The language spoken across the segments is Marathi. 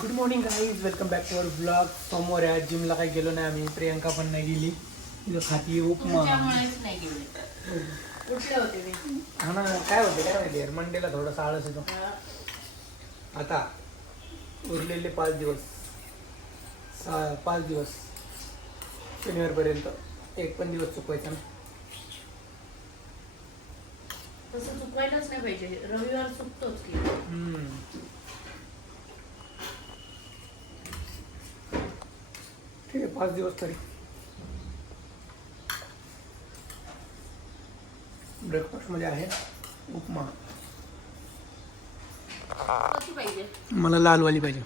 Good morning guys, welcome back to our blog. समोर आहे, जिमला काही गेलो नाही आम्ही. प्रियंका पण नाही गेली. तिथं खाती उपमा. नाही गेले. उठले होते मी. हा ना, काय होते काय माहिती यार, मंडेला थोडासा आळस येतो. आता उरलेले 5 दिवस, 5 दिवस शनिवारपर्यंत एक पण दिवस चुकवायचा ना. तसं चुकवायलाच नाही पाहिजे. रविवार चुकतोच की. ठीक आहे, 5 दिवस तरी. ब्रेकफास्ट मध्ये आहे उपमा. कशी पाहिजे? मला लालवाली पाहिजे.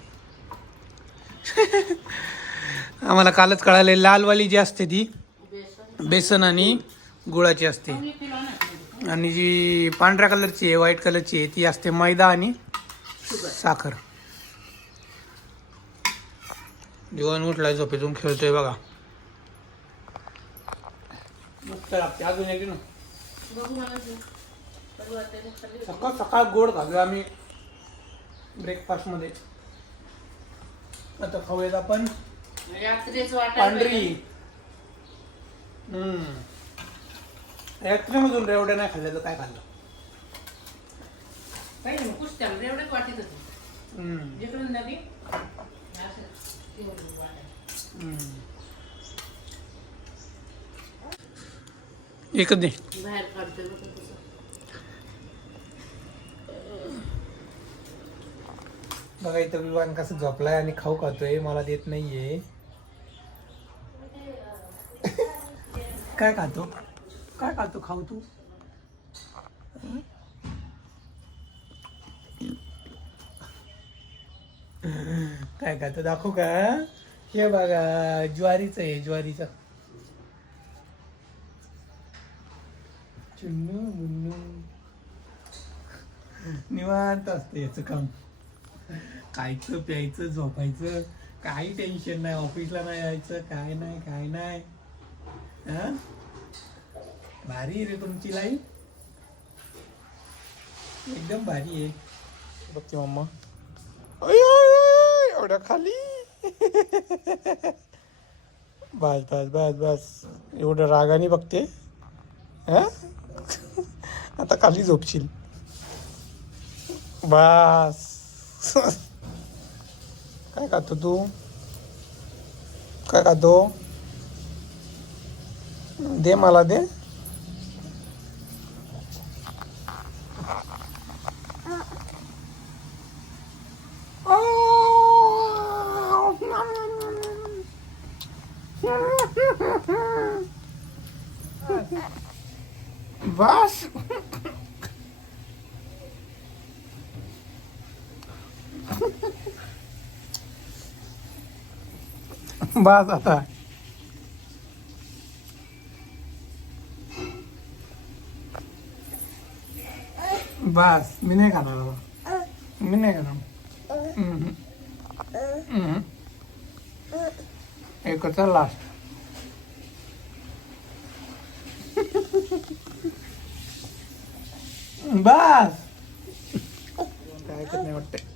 आम्हाला कालच कळाले, लालवाली जी असते ती बेसन आणि गुळाची असते, आणि जी पांढऱ्या कलरची आहे, व्हाईट कलरची आहे, ती असते मैदा आणि साखर. दिवाण उठलाय झोपेतून, खेळतोय बघा. मस्त लागते. अजून एक ना, सकाळ सकाळ गोड खाल्लं आम्ही ब्रेकफास्ट मध्ये. आता खाऊयात आपण पांढरी. यात्रेमधून रेवड्या नाही खाल्ल्या तर काय खाल्लं? काही कुस्त्या एवढंच वाटत होतं. जिकडून नदी एकच दे. बाहेर काढतोय तसं. बघा इथं विवान कसं झोपलाय आणि खाऊ खातोय, मला देत नाहीये. काय खातो, काय खातो खाऊ तू? काय खातो दाखवू का? हे बघा, ज्वारीचं आहे, ज्वारीचं. चुन्नू मुन्नू निवांत असते याचं काम. खायचं प्यायचं झोपायचं, काही टेन्शन नाही. ऑफिसला नाही यायचं, काय नाही काय नाही. हा, भारी रे तुमची लाईफ, एकदम भारी आहे. बघते मम्मा एवढ्या खाली. बस बस बस बस, एवढं रागाने बघते. हा, आता खाली झोपशील. बस. काय खातो तू, काय खातो? दे मला, दे. बस. बस आता. बस, मी नाही खाणार आता. मी नाही खाणार. एकच लास्ट. बस. काय ऐकत नाही वाटते.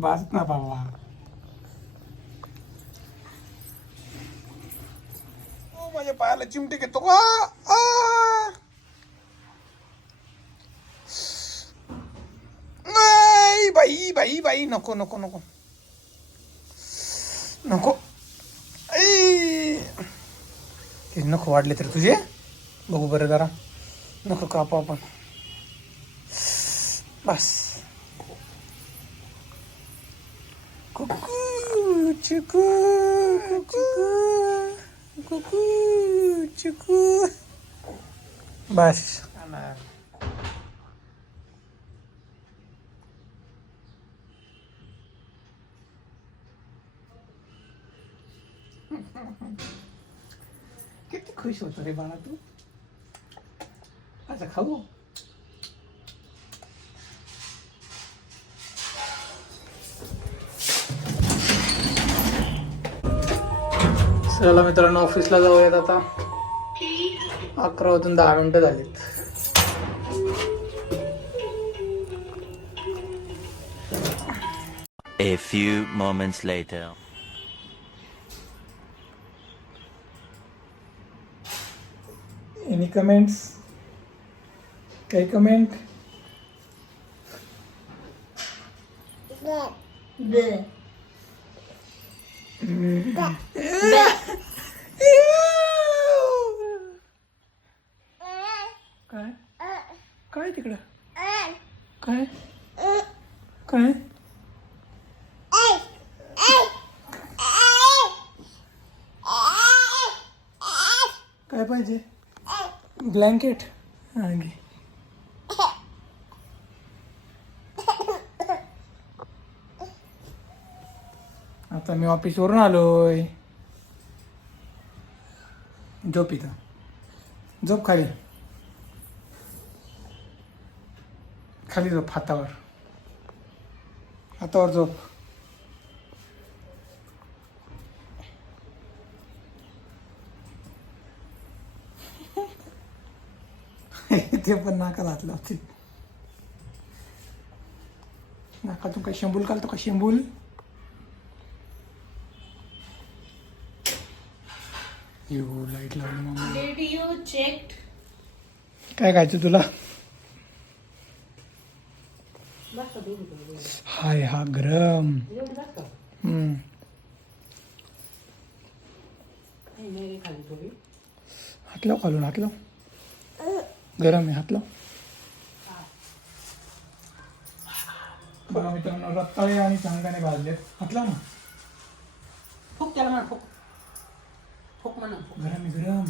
बस ना बाबा. माझ्या पायाला चिमटे घेतो का? नाही बाई बाई बाई, नको नको नको नको. हे नको वाढले तर तुझे. बघू बरं जरा. नको कापू आपण. बस. कुकू चिकू कुकू कुकू चिकू. बस. किती खुश होतो रे बाळा तू. आता खाऊ. चला मित्रांनो, ऑफिसला जाऊयात आता. 11 वाजून 10 मिनिटं झालीत. A few moments later. Any comments? काही कमेंट? काय काय तिकडं काय काय काय पाहिजे? ब्लँकेट? हा घे. आता मी ऑफिसवरून आलोय. झोप इथं, झोप खाली, खाली झोप, हातावर, हातावर झोप. ते पण नाकाला हात लावते. नाकातून काही शेंबूल काढतो का? शेंबूल. येऊ लाईट लावली मग. Radio check. काय खायचं तुला? हाय हा गरम. हात लाव खालून, हात लाव. गरम आहे, हात लाव. बघा मित्रांनो, रताळे आणि शेंगदाणे भाजलेत. हात लाव ना. फुक त्याला म्हणा, फुक फुक म्हणा. गरम आहे, गरम.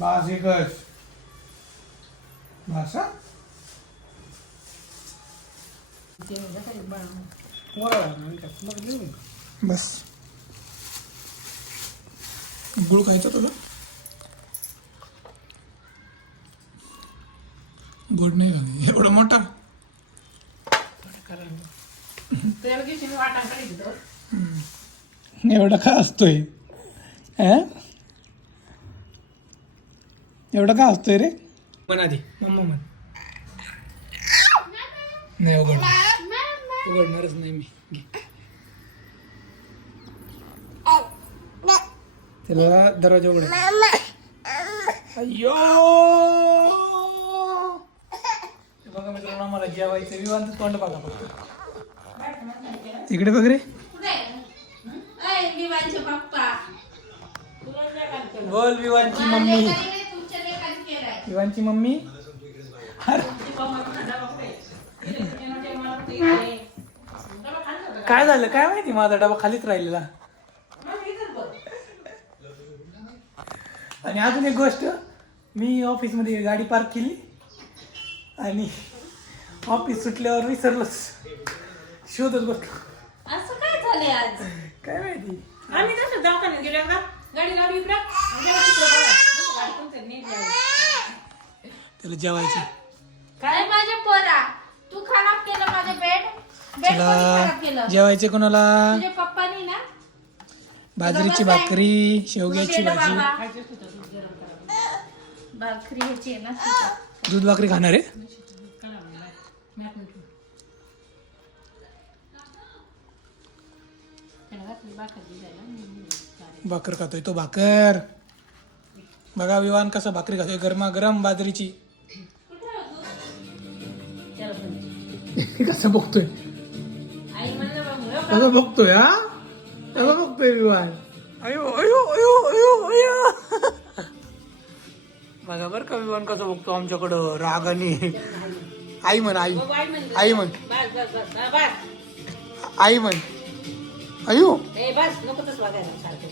बास एकच. बास हा? बस. गुळ खायचा तुला? गोड नाही झालं एवढं मोठा. एवढा का असतोय? एवढा का असतोय रे? म्हण आधी, मम्मा म्हण. नाही उघडणारच नाही मी. त्याला दरवाजा उघड. अय्यो, बघा मित्रांनो, मला जेवायचं. विवांत तोंड बघा फक्त. इकडे बघ रे. बोल विवांची मम्मी. विवांची मम्मी. काय झालं काय माहिती, माझा डबा खालीच राहिलेला. आणि अजून एक गोष्ट, मी ऑफिसमध्ये गाडी पार्क केली आणि ऑफिस सुटल्यावर विसरलोच. शोधत बसलो. असं काय झालंय आज? काय माहिती. आम्ही तसं दवाखान्यात गेलो का, गाडी लावली इकडं. त्याला जेवायचं. काय माझ्या पोरा, तू खराब केलं माझं बेड. बेड कोणी खराब केलं? त्याला जेवायचे कोणाला? तुझ्या पप्पानी ना. बाजरीची भाकरी, शेवग्याची भाजी. भाकरी ह्याची आहे ना. दूध भाकरी खाणार आहे. भाकर खातोय तो, भाकर. बघा विवान कसं भाकरी खातोय, गरमागरम बाजरीची. कसं बघतोय, कसं बघतोय, हा कसं बघतोय विवान. अयो अयो अयो अयो अयो. बघा बरं का विवान कसं बघतो आमच्याकडं रागाने. आई म्हण, आई, आई म्हण, आई म्हण. अयो,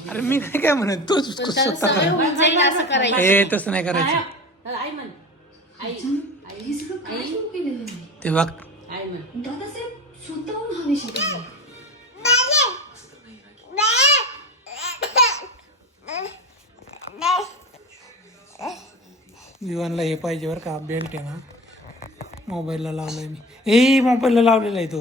अरे मी नाही काय म्हणत, तोच स्वतः करा. हे तसं नाही करायचं. ते बघ. विवानला हे पाहिजे बरं का, बेल्ट आहे ना. मोबाईलला लावलाय मी. ए मोबाईलला लावलेला आहे तो.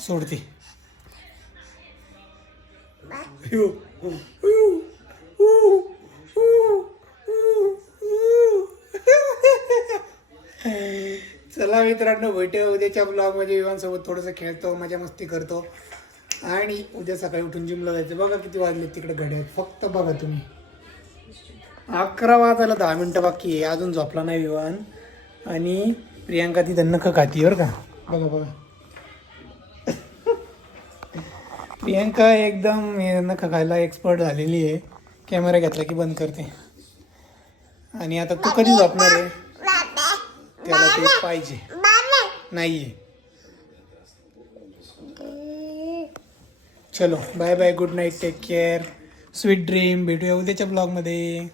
सोडते. चला मित्रांनो, भेटूया उद्याच्या ब्लॉगमध्ये. विवांसोबत थोडंसं खेळतो, मजा मस्ती करतो आणि उद्या सकाळी उठून जिमला जायचं. बघा किती वाजले तिकडे घड्याळ, फक्त बघा तुम्ही 11 वाजायला 10 मिनटं बाकी आहे. अजून झोपला नाही विवान. आणि प्रियांका ती नख खाती बरं का. बघा बघा प्रियांका एकदम नख खायला एक्सपर्ट झालेली आहे. कॅमेरा घेतला की बंद करते. आणि आता तू कधी झोपणार आहे? त्याला ते पाहिजे नाहीये. चलो bye bye, good night, take care, sweet dream. भेटूया उद्याच्या ब्लॉगमध्ये.